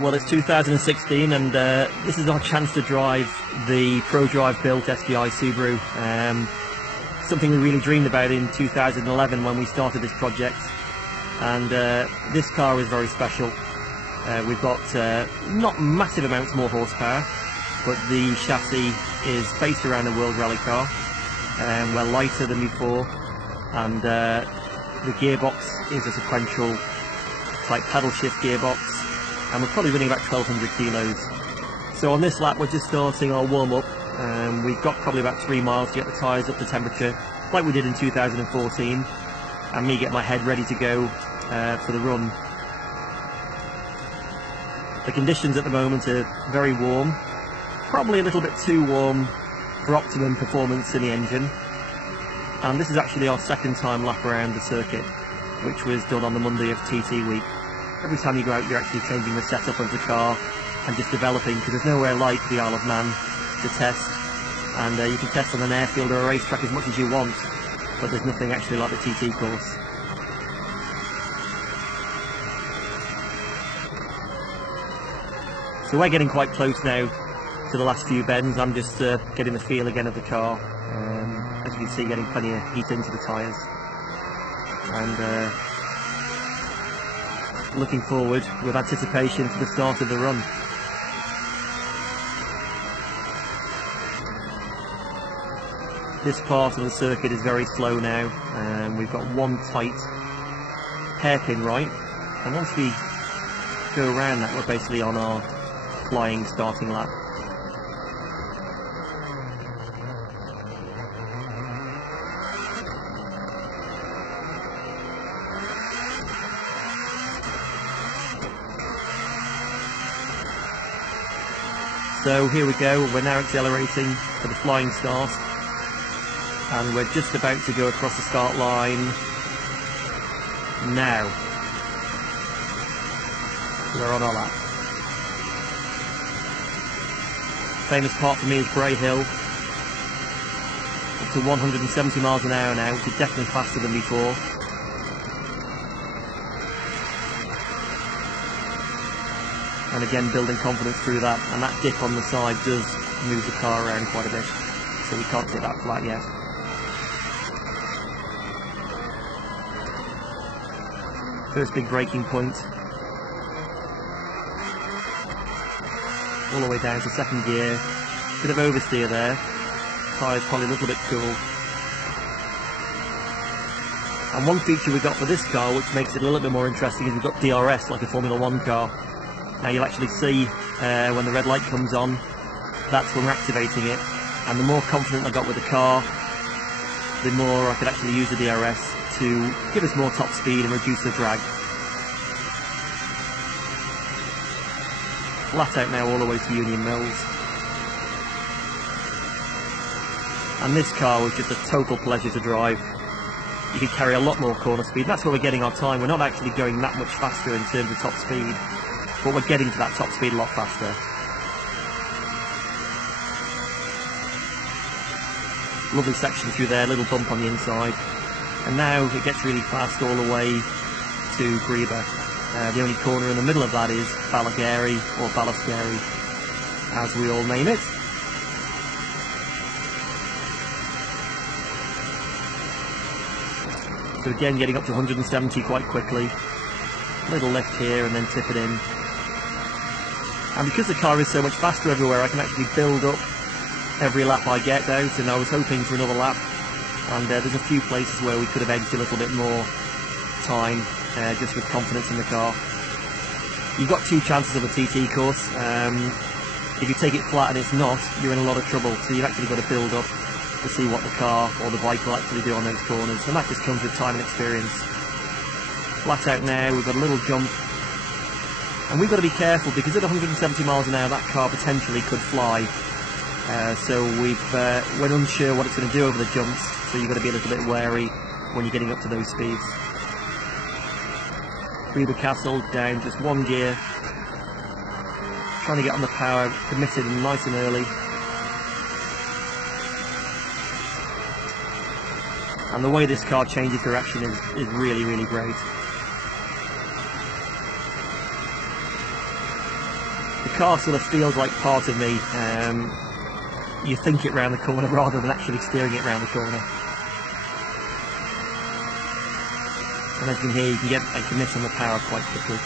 Well, it's 2016 and this is our chance to drive the Pro Drive built SDI Subaru. Something we really dreamed about in 2011 when we started this project, and this car is very special. We've got not massive amounts more horsepower, but the chassis is based around a World Rally car. We're lighter than before, and the gearbox is a sequential type pedal shift gearbox, and we're probably running about 1200 kilos. So on this lap we're just starting our warm-up. We've got probably about 3 miles to get the tyres up to temperature, like we did in 2014, and me get my head ready to go for the run. The conditions at the moment are very warm, probably a little bit too warm for optimum performance in the engine. And this is actually our second time lap around the circuit, which was done on the Monday of TT week. Every time you go out, you're actually changing the setup of the car and just developing, because there's nowhere like the Isle of Man to test. And you can test on an airfield or a racetrack as much as you want, but there's nothing actually like the TT course. So we're getting quite close now to the last few bends. I'm just getting the feel again of the car. As you can see, getting plenty of heat into the tyres. And looking forward with anticipation to the start of the run. This part of the circuit is very slow now. We've got one tight hairpin right, and once we go around that, we're basically on our flying starting lap. So here we go, we're now accelerating for the flying start, and we're just about to go across the start line now. We're on our lap. Famous part for me is Bray Hill, up to 170 miles an hour now, which is definitely faster than before. And again, building confidence through that, and that dip on the side does move the car around quite a bit, so we can't sit that flat yet. First big braking point, all the way down to second gear. Bit of oversteer there, tyres probably a little bit cool. And one feature we got for this car, which makes it a little bit more interesting, is we've got DRS like a Formula 1 car. Now you'll actually see when the red light comes on, that's when we're activating it. And the more confident I got with the car, the more I could actually use the DRS to give us more top speed and reduce the drag. Flat out now all the way to Union Mills. And this car was just a total pleasure to drive. You can carry a lot more corner speed. That's where we're getting our time. We're not actually going that much faster in terms of top speed, but we're getting to that top speed a lot faster. Lovely section through there, little bump on the inside. And now it gets really fast all the way to Greba. The only corner in the middle of that is Ballagary, or Ballascary, as we all name it. So again, getting up to 170 quite quickly. Little lift here and then tip it in. And because the car is so much faster everywhere, I can actually build up every lap I get out, and I was hoping for another lap. And there's a few places where we could have edged a little bit more time, just with confidence in the car. You've got two chances of a TT course. If you take it flat and it's not, you're in a lot of trouble. So you've actually got to build up to see what the car or the bike will actually do on those corners. And that just comes with time and experience. Flat out now, we've got a little jump. And we've got to be careful, because at 170 miles an hour that car potentially could fly. So we're unsure what it's going to do over the jumps, so you've got to be a little bit wary when you're getting up to those speeds. Greba Castle down just one gear, trying to get on the power, committed and nice and early. And the way this car changes direction is really, really great. The car sort of feels like part of me. You think it round the corner rather than actually steering it round the corner. And as you can hear, you can get a miss on the power quite quickly.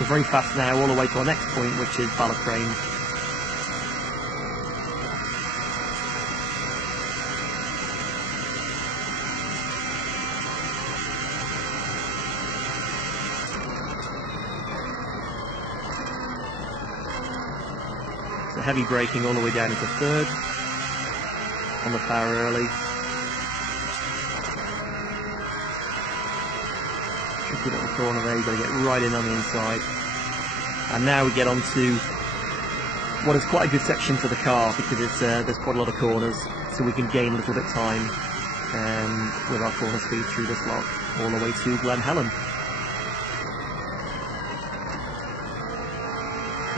We're very fast now, all the way to our next point, which is Balatrain. So heavy braking all the way down into third. On the power early. Tricky little corner there, you've got to get right in on the inside. And now we get on to what is quite a good section for the car, because it's there's quite a lot of corners, so we can gain a little bit of time with our corner speed through this lot, all the way to Glen Helen.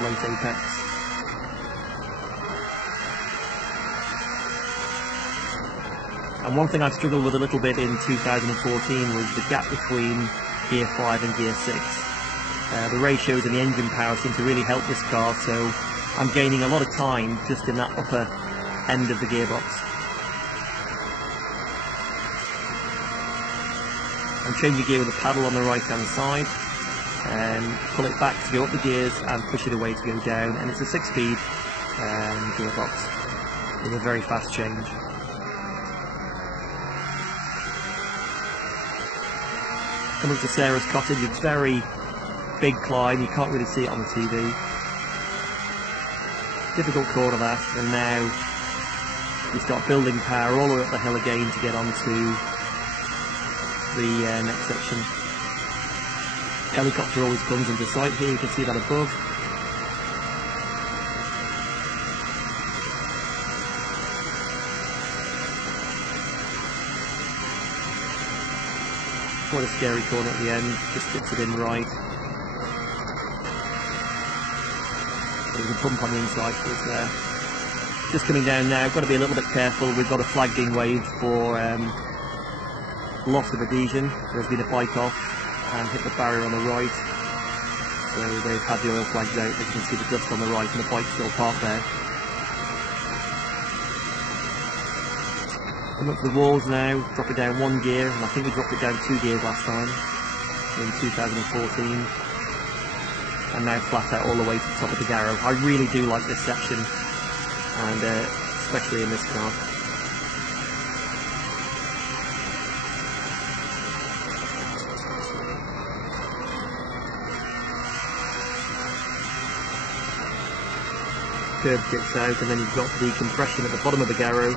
Late apex. And one thing I've struggled with a little bit in 2014 was the gap between Gear 5 and Gear 6. The ratios and the engine power seem to really help this car, so I'm gaining a lot of time just in that upper end of the gearbox. I'm changing gear with the paddle on the right hand side, and pull it back to go up the gears and push it away to go down, and it's a 6-speed gearbox with a very fast change. Coming up to Sarah's cottage, a very big climb, you can't really see it on the TV. Difficult corner that, and now you start building power all the way up the hill again to get onto the next section. Helicopter always comes into sight here, you can see that above. Quite a scary corner at the end, just gets it in right. There's a bump on the inside, so it's there. Just coming down now, got to be a little bit careful, we've got a flag being waved for loss of adhesion. There's been a bike off and hit the barrier on the right. So they've had the oil flags out, as you can see the dust on the right and the bike's still parked there. Come up to the walls now, drop it down 1 gear, and I think we dropped it down 2 gears last time in 2014, and now flat out all the way to the top of the Garrow. I really do like this section, and especially in this car. Curb kicks out, and then you've got the compression at the bottom of the Garrow,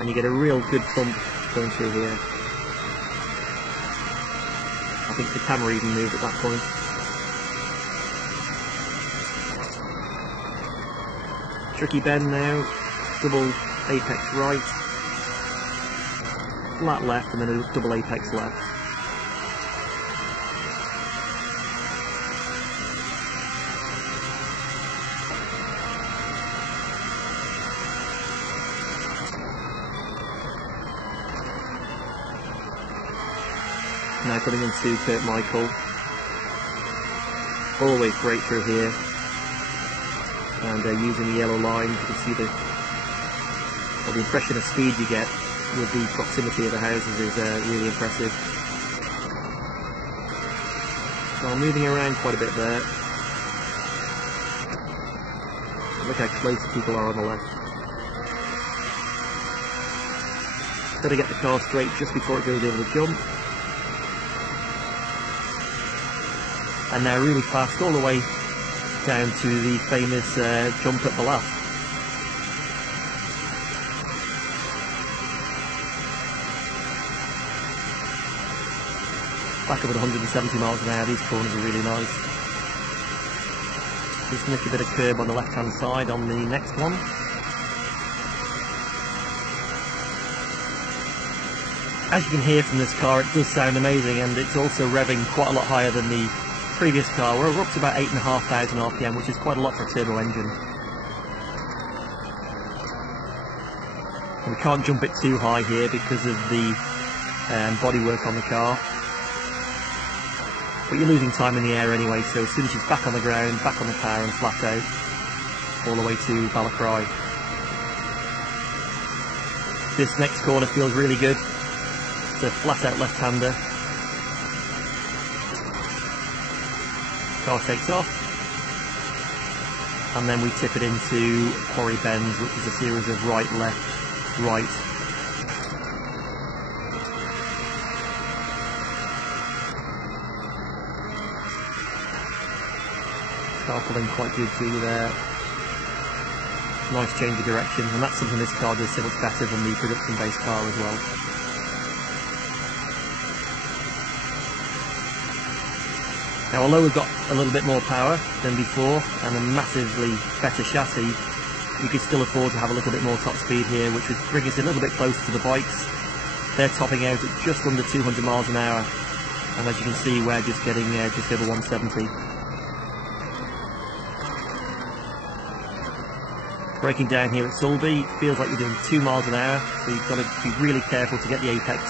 and you get a real good thump going through here. I think the camera even moved at that point. Tricky bend now, double apex right, flat left, and then a double apex left. Now coming into Kurt Michael, always great through here, and using the yellow line, you can see the impression of speed you get with the proximity of the houses is really impressive. So I'm moving around quite a bit there. Look how close the people are on the left. Got to get the car straight just before it goes over the jump. And now really fast all the way down to the famous jump at Ballath. Back up at 170 miles an hour, these corners are really nice. Just nick a bit of curb on the left hand side on the next one. As you can hear from this car, it does sound amazing, and it's also revving quite a lot higher than the previous car. We're up to about 8,500 RPM, which is quite a lot for a turbo engine. And we can't jump it too high here because of the bodywork on the car. but you're losing time in the air anyway, so as soon as she's back on the ground, back on the power and flat out, all the way to Balacry. This next corner feels really good. It's a flat out left-hander. Car takes off, and then we tip it into Quarry Bends, which is a series of right, left, right. Car pulling quite good through there. Nice change of direction, and that's something this car does so much better than the production-based car as well. Now, although we've got a little bit more power than before and a massively better chassis, we could still afford to have a little bit more top speed here, which would bring us a little bit closer to the bikes. They're topping out at just under 200 miles an hour, and as you can see, we're just getting just over 170. Braking down here at Sulby, feels like you're doing 2 miles an hour, so you've got to be really careful to get the apex.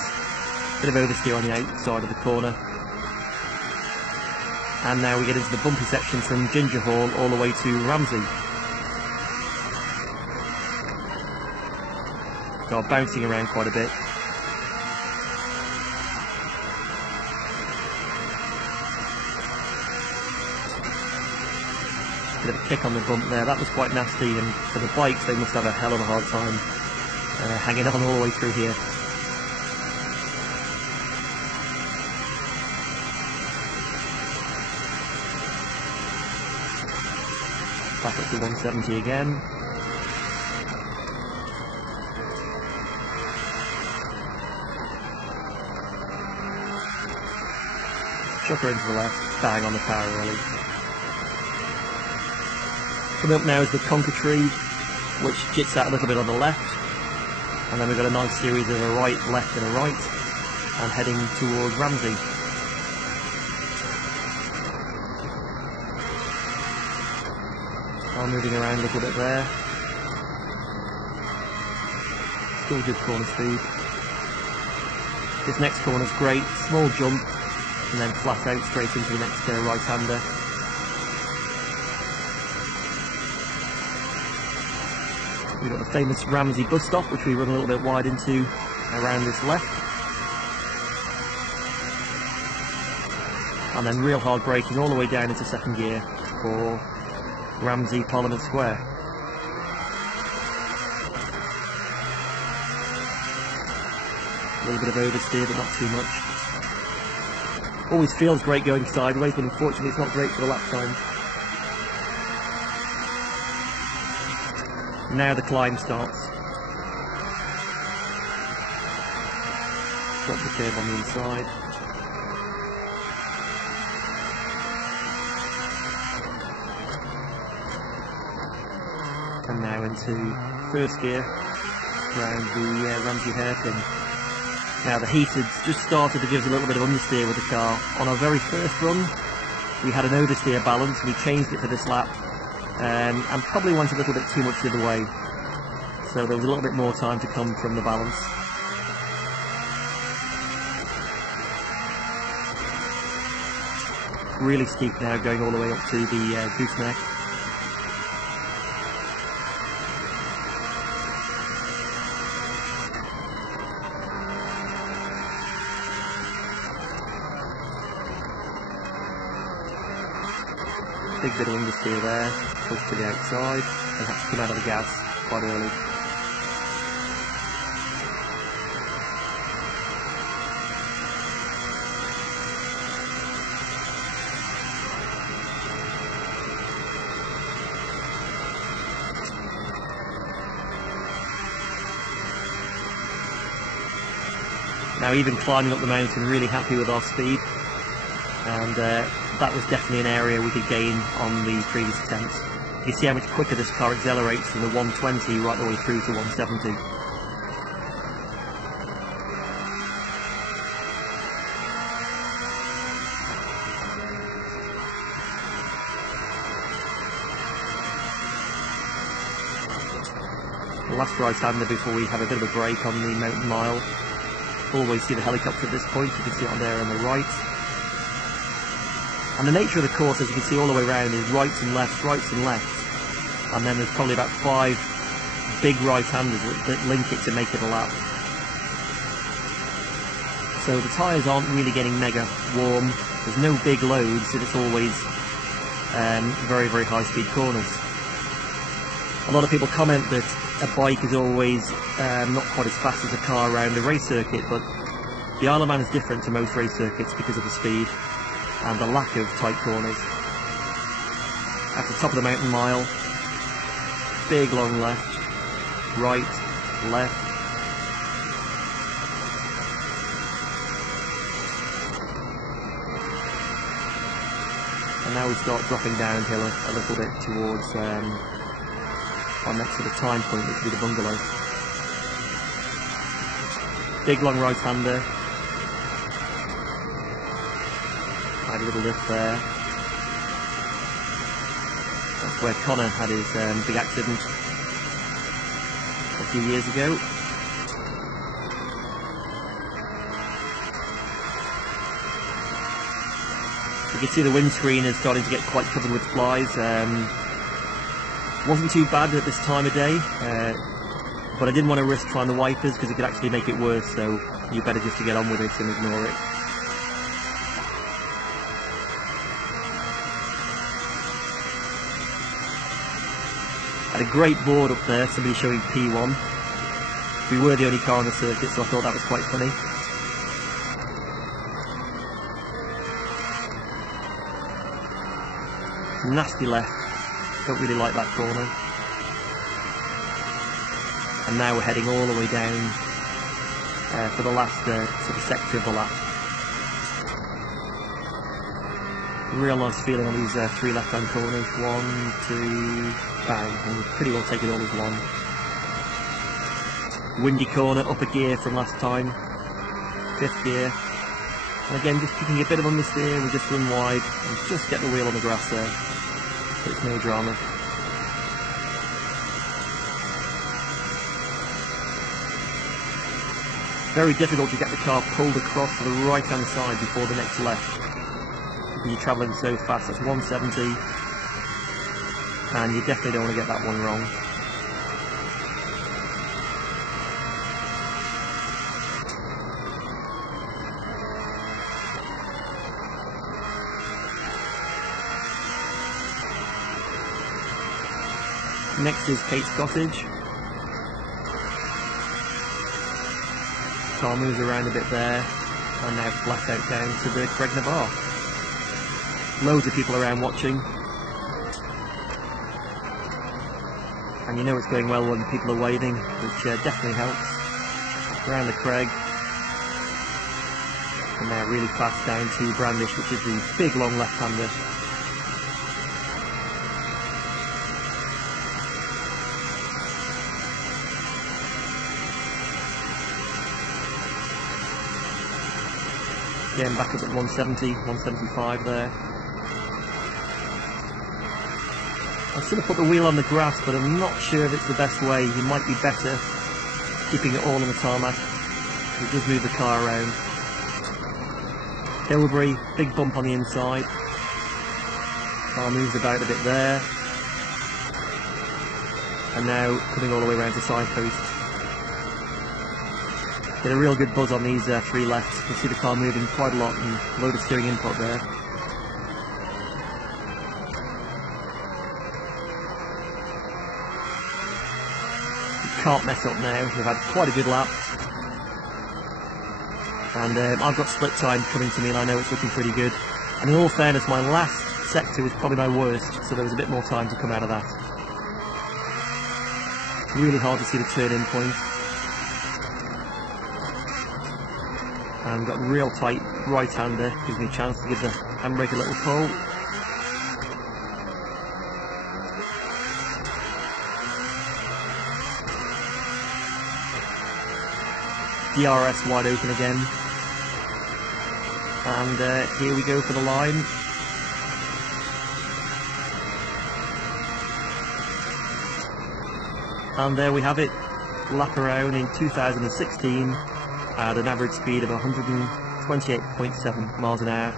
Bit of oversteer on the outside of the corner. And now we get into the bumpy section from Ginger Hall all the way to Ramsey. Got bouncing around quite a bit. Bit of a kick on the bump there, that was quite nasty, and for the bikes they must have a hell of a hard time hanging on all the way through here. Back up to 170 again. Chuck her into the left, bang on the power really. Coming up now is the Conker Tree, which jits out a little bit on the left, and then we've got a nice series of a right, left and a right, and heading towards Ramsey. I'm moving around a little bit there. Still good corner speed. This next corner's great, small jump, and then flat out straight into the next right-hander. We've got the famous Ramsey bus stop, which we run a little bit wide into around this left. And then real hard braking all the way down into second gear for Ramsey Parliament Square. A little bit of oversteer, but not too much. Always feels great going sideways, but unfortunately it's not great for the lap time. Now the climb starts. Drop the curve on the inside. And now into first gear around the Ramsey hairpin. Now the heat had just started to give us a little bit of understeer with the car. On our very first run we had an oversteer balance, we changed it for this lap and probably went a little bit too much the other way. So there was a little bit more time to come from the balance. Really steep now, going all the way up to the gooseneck. Big bit of understeer there, push to the outside, and had to come out of the gas quite early. Now even climbing up the mountain, really happy with our speed, and that was definitely an area we could gain on the previous attempts. You see how much quicker this car accelerates from the 120 right the way through to 170. The last right-hander before we have a bit of a break on the mountain mile. Always see the helicopter at this point, you can see it on there on the right. And the nature of the course, as you can see all the way around, is rights and lefts, and then there's probably about 5 big right-handers that link it to make it a lap. So the tyres aren't really getting mega warm, there's no big loads, and it's always very, very high-speed corners. A lot of people comment that a bike is always not quite as fast as a car around a race circuit, but the Isle of Man is different to most race circuits because of the speed and the lack of tight corners. At the top of the mountain mile, big long left, right, left. And now we start dropping downhill a little bit towards our next sort of time point, which will be the bungalow. Big long right-hander. Add a little lift there. That's where Connor had his big accident a few years ago. You can see the windscreen is starting to get quite covered with flies. Wasn't too bad at this time of day, but I didn't want to risk trying the wipers because it could actually make it worse, so you better just to get on with it and ignore it. Had a great board up there, somebody showing P1. We were the only car on the circuit, so I thought that was quite funny. Nasty left, don't really like that corner. And now we're heading all the way down for the last sort of sector of the lap. Real nice feeling on these 3 left-hand corners. 1, 2, bang, and pretty well take it all as one. Windy corner, up a gear from last time, 5th gear. And again, just keeping a bit of understeer, we just run wide and just get the wheel on the grass there. So it's no drama. Very difficult to get the car pulled across to the right hand side before the next left. Because you're travelling so fast. That's 170. And you definitely don't want to get that one wrong. Next is Kate's Cottage. Car moves around a bit there, and now flat out down to the Cregna Bar. Loads of people around watching. And you know it's going well when people are waving, which definitely helps. Around the Craig. And now really fast down to Brandish, which is the big long left-hander. Again, back up at 170, 175 there. I was going to put the wheel on the grass, but I'm not sure if it's the best way. You might be better keeping it all on the tarmac. It does move the car around. Hilbury, big bump on the inside. Car moves about a bit there. And now coming all the way around to signpost. Get a real good buzz on these 3 lefts. You can see the car moving quite a lot and a load of steering input there. You can't mess up now. We've had quite a good lap. And I've got split time coming to me and I know it's looking pretty good. And in all fairness, my last sector was probably my worst, so there was a bit more time to come out of that. Really hard to see the turn-in point. And got real tight right-hander, gives me a chance to give the handbrake a little pull. DRS wide open again. And here we go for the line. And there we have it, lap around in 2016 at an average speed of 128.7 miles an hour.